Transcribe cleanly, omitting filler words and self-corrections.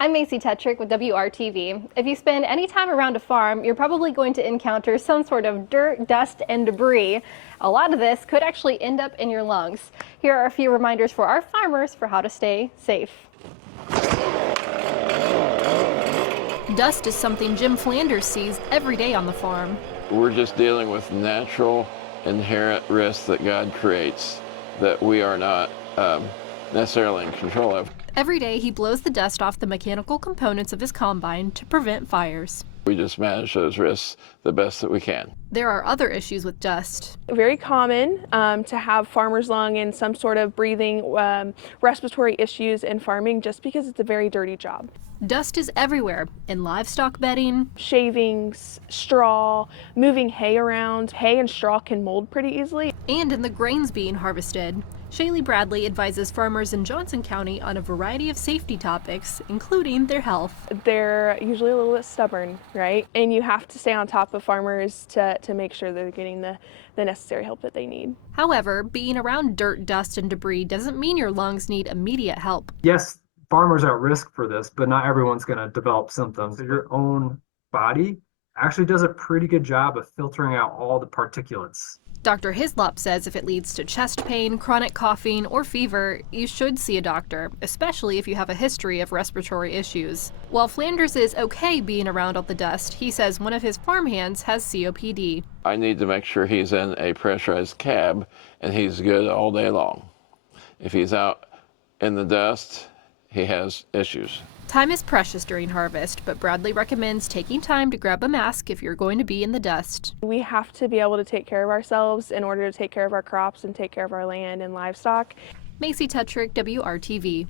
I'm Macy Tetrick with WRTV. If you spend any time around a farm, you're probably going to encounter some sort of dirt, dust, and debris. A lot of this could actually end up in your lungs. Here are a few reminders for our farmers for how to stay safe. Dust is something Jim Flanders sees every day on the farm. We're just dealing with natural, inherent risks that God creates that we are not necessarily in control of. Every day he blows the dust off the mechanical components of his combine to prevent fires. We just manage those risks the best that we can. There are other issues with dust. Very common to have farmer's lung and some sort of breathing, respiratory issues in farming just because it's a very dirty job. Dust is everywhere, in livestock bedding, Shavings, straw, moving hay around. Hay and straw can mold pretty easily. and in the grains being harvested. Shaylee Bradley advises farmers in Johnson County on a variety of safety topics, including their health. They're usually a little bit stubborn, right? And you have to stay on top of farmers to make sure they're getting the necessary help that they need. However, being around dirt, dust, and debris doesn't mean your lungs need immediate help. Yes, farmers are at risk for this, but not everyone's going to develop symptoms. Your own body actually does a pretty good job of filtering out all the particulates. Dr. Hislop says if it leads to chest pain, chronic coughing, or fever, you should see a doctor, especially if you have a history of respiratory issues. While Flanders is okay being around all the dust, he says one of his farmhands has COPD. I need to make sure he's in a pressurized cab and he's good all day long. If he's out in the dust, he has issues. Time is precious during harvest, but Bradley recommends taking time to grab a mask if you're going to be in the dust. We have to be able to take care of ourselves in order to take care of our crops and take care of our land and livestock. Macy Tetrick, WRTV.